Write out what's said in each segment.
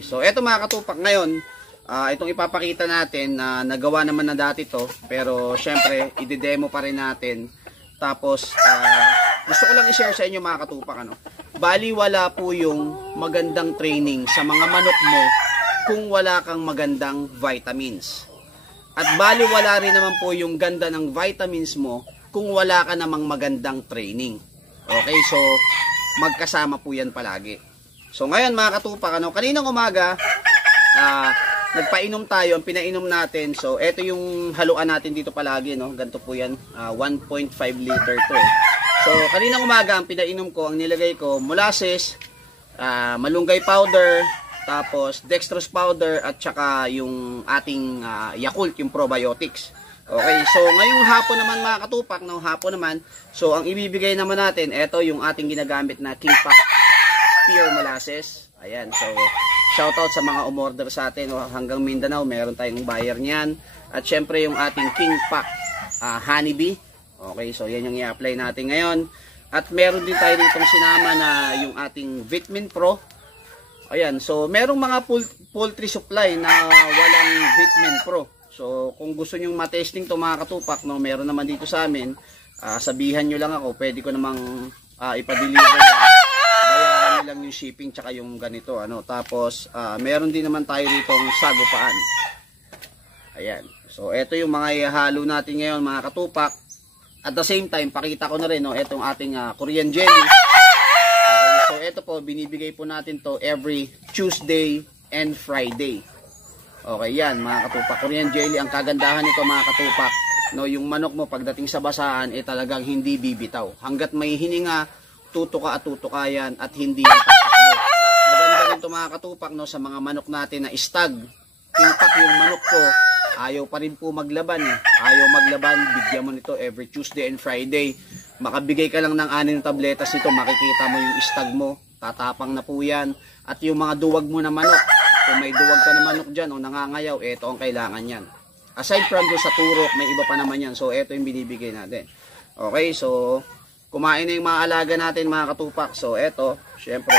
So eto mga katupak, ngayon itong ipapakita natin na nagawa naman na dati to, pero syempre i-demo pa rin natin. Tapos gusto ko lang i-share sa inyo mga katupak, bali wala po yung magandang training sa mga manok mo kung wala kang magandang vitamins. At bali wala rin naman po yung ganda ng vitamins mo kung wala ka namang magandang training. Okay, so magkasama po yan palagi. So ngayon mga katupak, kaninang umaga nagpainom tayo, ang pinainom natin. So ito yung haluan natin dito palagi, ganito po yan, 1.5 liter to. So kaninang umaga ang pinainom ko, ang nilagay ko molasses, malunggay powder, tapos dextrose powder, at saka yung ating Yakult, yung probiotics. Okay, so ngayong hapon naman mga katupak, hapon naman, so ang ibibigay naman natin, ito yung ating ginagamit na King Pack Pure Molasses. Ayan, so shoutout sa mga umorder sa atin, hanggang Mindanao meron tayong buyer niyan. At syempre yung ating King Pack Honeybee. Okay, so yan yung i-apply natin ngayon. At meron din tayo ditong sinama na yung ating Vitamin Pro. Ayan, so merong mga poultry supply na walang Vitamin Pro. So kung gusto nyo matesting to mga katupak, meron naman dito sa amin, sabihan nyo lang ako, pwede ko namang ipa-deliver. Bayaran nyo lang yung shipping tsaka yung ganito. Tapos meron din naman tayo ditong sagupaan. Ayan, so ito yung mga ihalo natin ngayon mga katupak. At the same time, pakita ko na rin itong ating Korean jelly. Okay, so ito po, binibigay po natin to every Tuesday and Friday. Okay, yan mga katupak, Korean jelly. Ang kagandahan nito mga katupak, yung manok mo pagdating sa basahan, talagang hindi bibitaw. Hanggat may hininga, tutuka at tutuka yan at hindi yan tatakbo. Maganda rin ito mga katupak, sa mga manok natin na stag. King Pack yung manok ko, ayaw pa rin po maglaban. Ayaw maglaban, bigyan mo nito every Tuesday and Friday. Makabigay ka lang ng 6 tabletas nito, makikita mo yung stag mo, tatapang na po yan. At yung mga duwag mo na manok, kung may duwag ka na manok dyan o nangangayaw, ito ang kailangan yan. Aside from doon sa turok, may iba pa naman yan. So ito yung binibigay natin. Okay, so kumain na yung mga alaga natin mga katupak. So ito, syempre,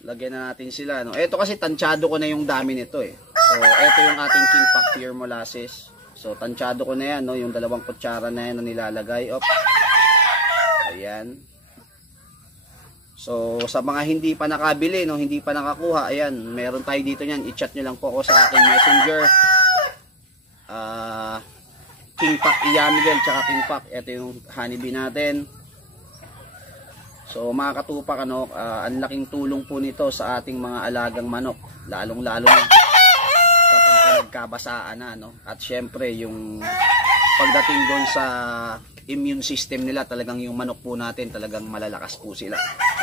lagyan na natin sila. Ito kasi tansyado ko na yung dami nito . So ito yung ating King Pack Pure Molasses. So tansyado ko na yan, yung 2 kutsara na yan na nilalagay. Ayan. So sa mga hindi pa nakabili, hindi pa nakakuha, ayan, meron tayo dito niyan. I-chat nyo lang po ako sa aking messenger. King Pack Iyamigel tsaka King Pack, ito yung honeybee natin. So mga katupak, ang laking tulong po nito sa ating mga alagang manok, lalong lalo na kapag nagkabasaan na, At syempre yung pagdating doon sa immune system nila, talagang yung manok po natin talagang malalakas po sila.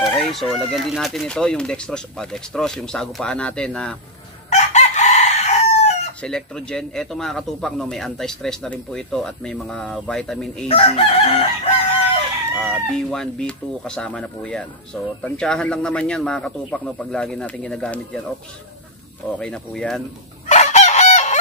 Okay, so lagyan din natin ito yung dextrose, yung sagupaan natin na Selectrogen. Ito mga katupak, may anti-stress na rin po ito at may mga vitamin A, D, B1, B2 kasama na po yan. So tansyahan lang naman yan mga katupak, pag lagi natin ginagamit yan. Okay na po yan.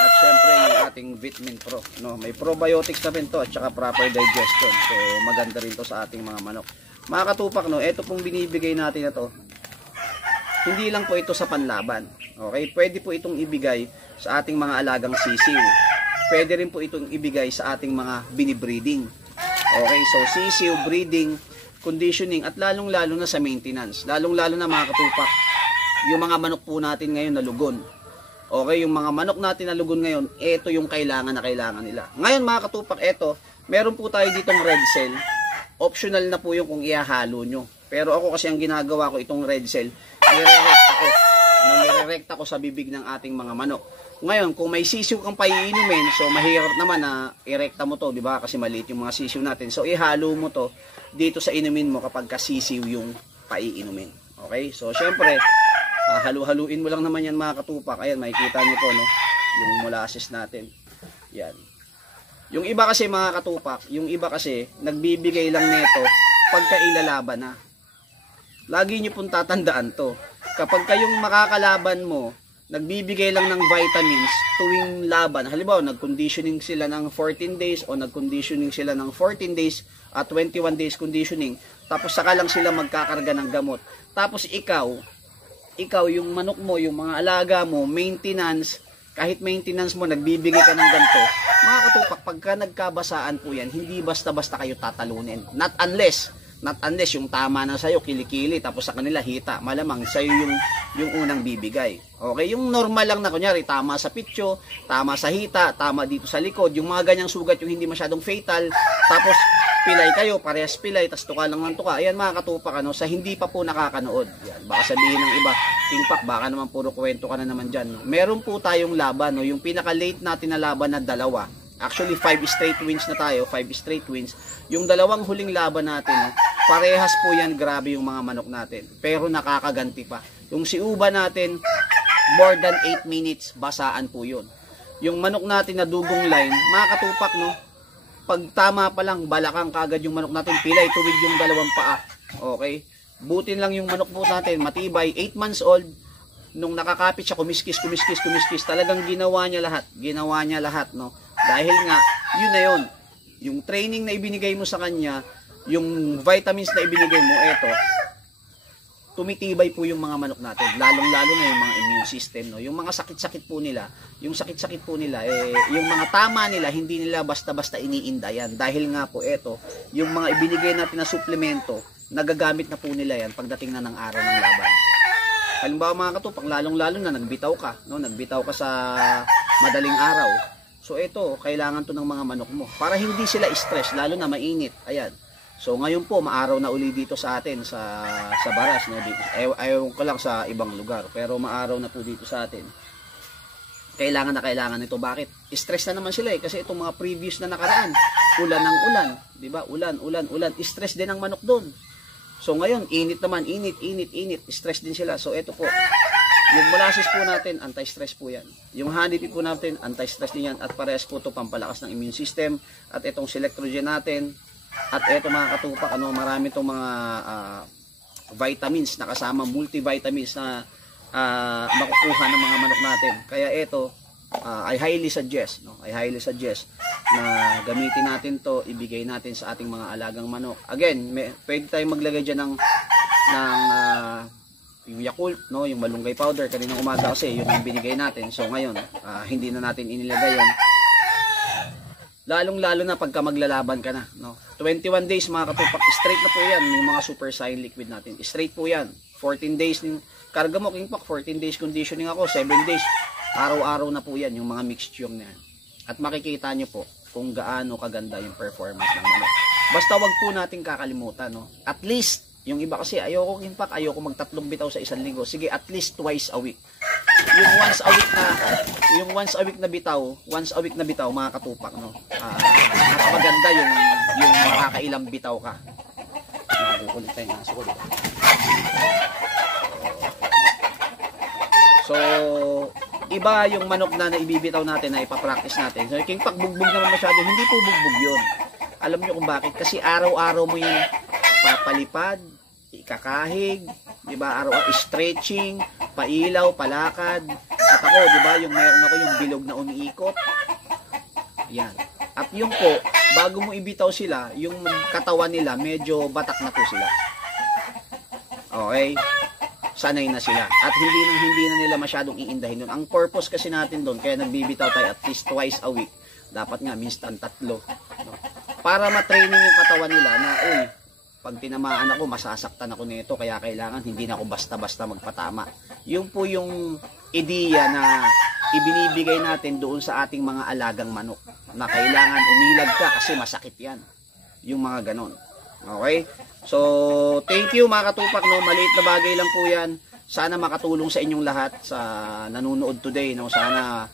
At syempre yung ating Vitamin Pro, may probiotics na rin to at saka proper digestion. So maganda rin to sa ating mga manok. Mga katupak, ito pong binibigay natin na to, hindi lang po ito sa panlaban. Okay, pwede po itong ibigay sa ating mga alagang sisiw. Pwede rin po itong ibigay sa ating mga binibreeding. Okay, so sisiw, breeding, conditioning, at lalong-lalo na sa maintenance. Lalong-lalo na mga katupak, yung mga manok po natin ngayon na lugon. Okay, yung mga manok natin na lugon ngayon, ito yung kailangan na kailangan nila. Ngayon mga katupak, meron po tayo ditong red cell. Optional na po yung kung ihahalo nyo. Pero ako kasi ang ginagawa ko, itong red cell, nire-recta ko sa bibig ng ating mga manok. Ngayon, kung may sisiw kang paiinumin, so mahirap naman na irekta mo to, di ba? Kasi maliit yung mga sisiw natin. So ihalo mo to dito sa inumin mo kapag kasisiw yung paiinumin. Okay? So syempre, halu-haluin mo lang naman yan mga katupak. Ayan, makikita nyo po, yung molasses natin. Yan. Yung iba kasi mga katupak, yung iba kasi nagbibigay lang nito pagka ilalaban na. Lagi nyo pong tatandaan to. Kapag kayong makakalaban mo, nagbibigay lang ng vitamins tuwing laban. Halimbawa, nag-conditioning sila ng 14 days o nag-conditioning sila ng 14 days at 21 days conditioning. Tapos saka lang sila magkakarga ng gamot. Tapos ikaw ikaw, yung manok mo, yung mga alaga mo, maintenance, kahit maintenance mo, nagbibigay ka ng ganito, mga katupak, pagka nagkabasaan po yan, hindi basta-basta kayo tatalunin. Not unless yung tama na sa'yo, kilikili, tapos sa kanila hita, malamang sa'yo yung unang bibigay. Okay, yung normal lang na kunyari, tama sa pityo, tama sa hita, tama dito sa likod, yung mga ganyang sugat, yung hindi masyadong fatal, tapos pilay kayo, parehas pilay, tas tuka lang ng tuka. Ayan mga katupak, sa hindi pa po nakakanood. Yan, baka sabihin ng iba, King Pak, baka naman puro kwento ka na naman dyan. No? Meron po tayong laban, yung pinaka-late natin na laban na dalawa. Actually, 5 straight wins na tayo, 5 straight wins. Yung dalawang huling laban natin, parehas po yan, grabe yung mga manok natin. Pero nakakaganti pa. Yung si Uba natin, more than 8 minutes, basaan po yun. Yung manok natin na dugong line, mga katupak, pag tama pa lang, balakang kagad yung manok natin, pilay, tuwid yung dalawang paa. Okay? Butin lang yung manok po natin, matibay, 8 months old, nung nakakapit siya, kumiskis, talagang ginawa niya lahat, Dahil nga, yun na yun. Yung training na ibinigay mo sa kanya, yung vitamins na ibinigay mo, tumitibay po yung mga manok natin. Lalong-lalo na yung mga immune system, Yung mga sakit-sakit po nila, yung mga tama nila, hindi nila basta-basta iniindayan. Dahil nga po, yung mga ibinigay natin na suplemento, nagagamit na po nila yan pagdating na ng araw ng laban. Halimbawa mga katupak, lalong-lalo na nagbitaw ka sa madaling araw. So kailangan to ng mga manok mo para hindi sila stress, lalo na mainit. Ayan. So ngayon po maaraw na uli dito sa atin sa Baras, dito. Ayaw ko lang sa ibang lugar, pero maaraw na po dito sa atin. Kailangan na kailangan nito. Bakit? Stress na naman sila kasi itong mga previous na nakaraan, ulan ng ulan, 'di ba? Ulan. Stress din ang manok doon. So ngayon, init naman, init, stress din sila. So ito po, yung molasses po natin, anti-stress po yan. Yung honey bee po natin, anti-stress din yan. At parehas po ito pampalakas ng immune system. At itong Selectrogen natin, at ito mga katupak, marami itong mga vitamins na kasama, multivitamins na makukuha ng mga manok natin. Kaya ito, I highly suggest na gamitin natin to, ibigay natin sa ating mga alagang manok. Again, pwede tayong maglagay dyan ng yung Yakult, yung malunggay powder. Kaninang umaga kasi yun ang binigay natin. So ngayon, hindi na natin inilagay yun. Lalong-lalo na pagka maglalaban ka na. 21 days mga katupak, straight na po yan. Yung mga super sign liquid natin, straight po yan. 14 days, karga mo King Pak, 14 days conditioning ako, 7 days. Araw-araw na po yan, yung mga mixture na yan. At makikita nyo po kung gaano kaganda yung performance ng manok. Basta wag po natin kakalimutan, At least, yung iba kasi ayoko King Pak, ayoko magtatlong bitaw sa isang linggo. Sige, at least twice a week. Yung once a week na bitaw, mga katupak, napakaganda yung makakailang bitaw ka. Kukulit tayo nga, sukulit. So, iba yung manok na naibibitaw natin, na ipapractice natin. So, King Pak, bugbog naman masyado. Hindi po bugbog yun. Alam nyo kung bakit? Kasi araw-araw mo yung papalipad, ikakahig, di ba? Araw-araw stretching, pailaw, palakad. At ako, di ba, yung mayroon ako yung bilog na umiikot. Yan. At yung po, bago mo ibitaw sila, yung katawan nila, medyo batak na po sila. Okay? Sanay na sila. At hindi na nila masyadong iindahin doon. Ang purpose kasi natin doon, kaya nagbibitaw tayo at least twice a week. Dapat nga, minsan 3. Para matraining yung katawan nila na, pag tinamaan ako, masasaktan ako nito, kaya kailangan hindi na ako basta-basta magpatama. Yun po yung ideya na ibinibigay natin doon sa ating mga alagang manok. Na kailangan umilag ka kasi masakit yan. Yung mga ganon. Okay? So, thank you mga katupak, maliit na bagay lang po yan. Sana makatulong sa inyong lahat sa nanonood today, Sana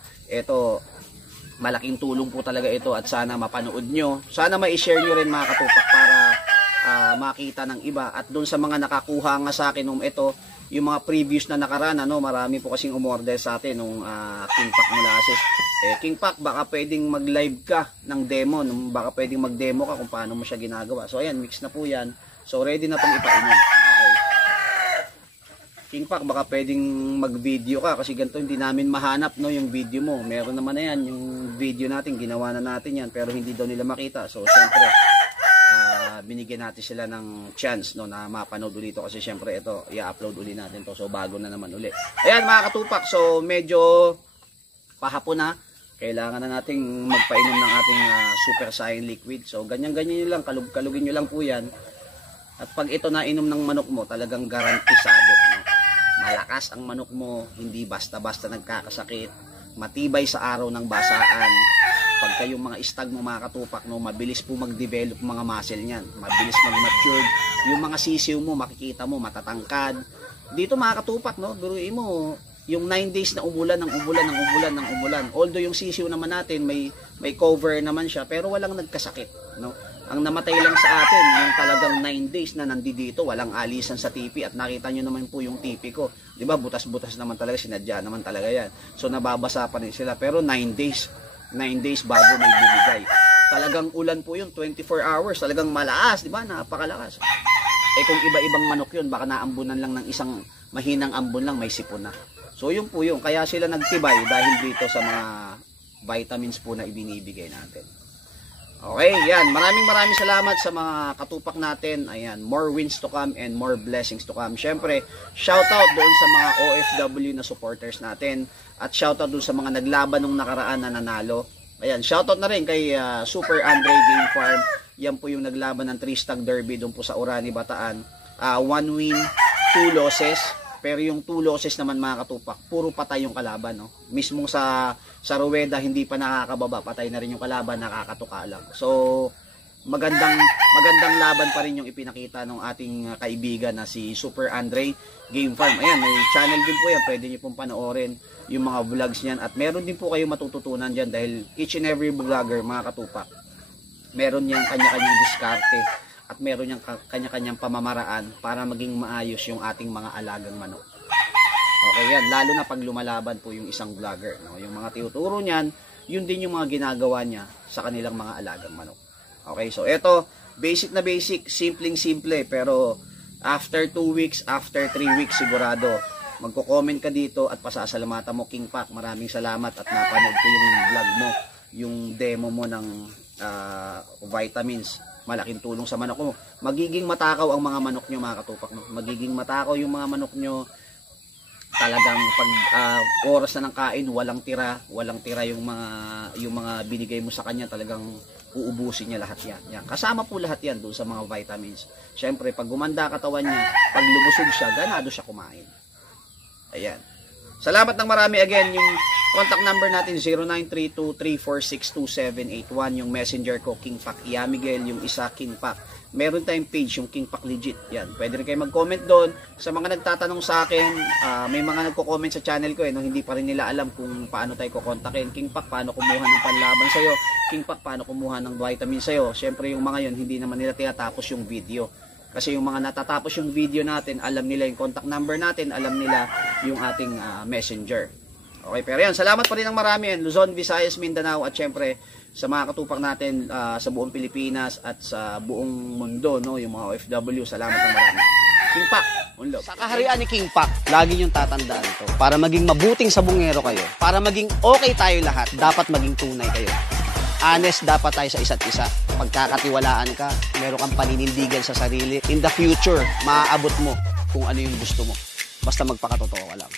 malaking tulong po talaga ito at sana mapanood nyo. Sana ma-share nyo rin mga katupak para makita ng iba. At doon sa mga nakakuha nga sa akin yung mga previous na nakaraan, marami po kasing umorder sa atin nung King Pak molasses. King Pak, baka pwedeng mag-live ka ng demo, baka pwedeng mag-demo ka kung paano mo siya ginagawa. So ayan, mix na po yan. So ready na pong ipainom. Okay. King Pak, baka pwedeng mag-video ka kasi ganito hindi namin mahanap yung video mo. Meron naman na yan, yung video natin, ginawa na natin yan pero hindi daw nila makita. So syempre, binigyan natin sila ng chance no na mapanood ulit ito kasi syempre ito i-upload uli natin to, so bago na naman uli. Ayan mga katupak, so medyo pahapon na, kailangan na nating magpainom ng ating Super Saiyan liquid. So ganyan-ganyan nyo lang, kalugin nyo lang po yan. At pag ito nainom ng manok mo, talagang garantisado no? Malakas ang manok mo, hindi basta-basta nagkakasakit, matibay sa araw ng basaan. Pagka yung mga istag mo mga katupak, no, mabilis po mag-develop mga muscle niyan, mabilis mag-mature. Yung mga sisiw mo, makikita mo matatangkad. Dito mga katupak, no, biruin mo yung 9 days na umulan ng umulan. Although yung sisiw naman natin may cover naman siya, pero walang nagkasakit, no. Ang namatay lang sa atin yung talagang 9 days na nandito, walang alisan sa tipi, at nakita nyo naman po yung tipi ko, di ba, butas-butas naman talaga, sinadya naman talaga yan. So nababasa pa rin sila, pero 9 days bago may bibigay. Talagang ulan po yun, 24 hours, talagang malakas, di ba, napakalakas. Eh kung iba-ibang manok yun, baka naambunan lang ng isang mahinang ambon lang, may sipon na. So yun po yun, kaya sila nagtibay dahil dito sa mga vitamins po na ibinibigay natin. Okay, yan. Maraming salamat sa mga katupak natin. Ayan, more wins to come and more blessings to come. Syempre, shoutout doon sa mga OFW na supporters natin. At shoutout doon sa mga naglaban nung nakaraan na nanalo. Ayan, shoutout na rin kay Super Andre Game Farm. Yan po yung naglaban ng 3-stag derby doon po sa Orani, Bataan. 1 win, 2 losses. Pero yung 2 losses naman mga katupak, puro patay yung kalaban, no? Mismong sa Rueda, hindi pa nakakababa, patay na rin yung kalaban, nakakatuka lang. So, magandang laban pa rin yung ipinakita ng ating kaibigan na si Super Andre Game Farm. Ayan, may channel din po yan, pwede nyo pong panoorin yung mga vlogs niyan. At meron din po kayo matututunan dyan dahil each and every vlogger, mga katupak, meron niyang kanya-kanyang diskarte. At meron niyang kanya-kanyang pamamaraan para maging maayos yung ating mga alagang manok. Okay yan, lalo na pag lumalaban po yung isang vlogger, no? Yung mga tinuturo niyan, yun din yung mga ginagawa niya sa kanilang mga alagang manok. Okay, so eto, basic na basic, simpleng-simple, pero after 2 weeks, after 3 weeks sigurado, magko-comment ka dito at pasasalamatan mo King Pak. Maraming salamat at napanood ko yung vlog mo, yung demo mo ng vitamins. Malaking tulong sa manok mo. Magiging matakaw ang mga manok nyo mga katupak. Magiging matakaw yung mga manok nyo. Talagang pag oras na ng kain, walang tira yung mga binigay mo sa kanya, talagang uubusin niya lahat yan. Kasama po lahat yan doon sa mga vitamins. Syempre, pag gumanda katawan niya, pag lumusog siya, ganado siya kumain. Ayan. Salamat ng marami. Again, yung contact number natin 0932-346-2781, yung messenger ko King Pak Iamiguel, yung isa King Pak. Meron tayong page yung King Pak Legit. Yan, pwede rin kayo mag-comment doon. Sa mga nagtatanong sa akin, may mga nagko-comment sa channel ko no, hindi pa rin nila alam kung paano tayo kukontakin. King Pak, paano kumuha ng panlaban sa'yo? King Pak, paano kumuha ng vitamin sa'yo? Syempre yung mga yon, hindi naman nila tinatapos yung video. Kasi yung mga natatapos yung video natin, alam nila yung contact number natin, alam nila yung ating messenger. Okay, pero yan, salamat pa rin ng marami. Luzon, Visayas, Mindanao, at syempre sa mga katupak natin sa buong Pilipinas at sa buong mundo, no, yung mga OFW, salamat ng marami. King Pak, unlog. Sa kaharian ni King Pak, lagi niyong tatandaan to. Para maging mabuting sabungero kayo, para maging okay tayo lahat, dapat maging tunay kayo. Honest dapat tayo sa isa't isa. Pagkakatiwalaan ka, meron kang paninindigan sa sarili. In the future, maaabot mo kung ano yung gusto mo. Basta magpakatotoo ka lang.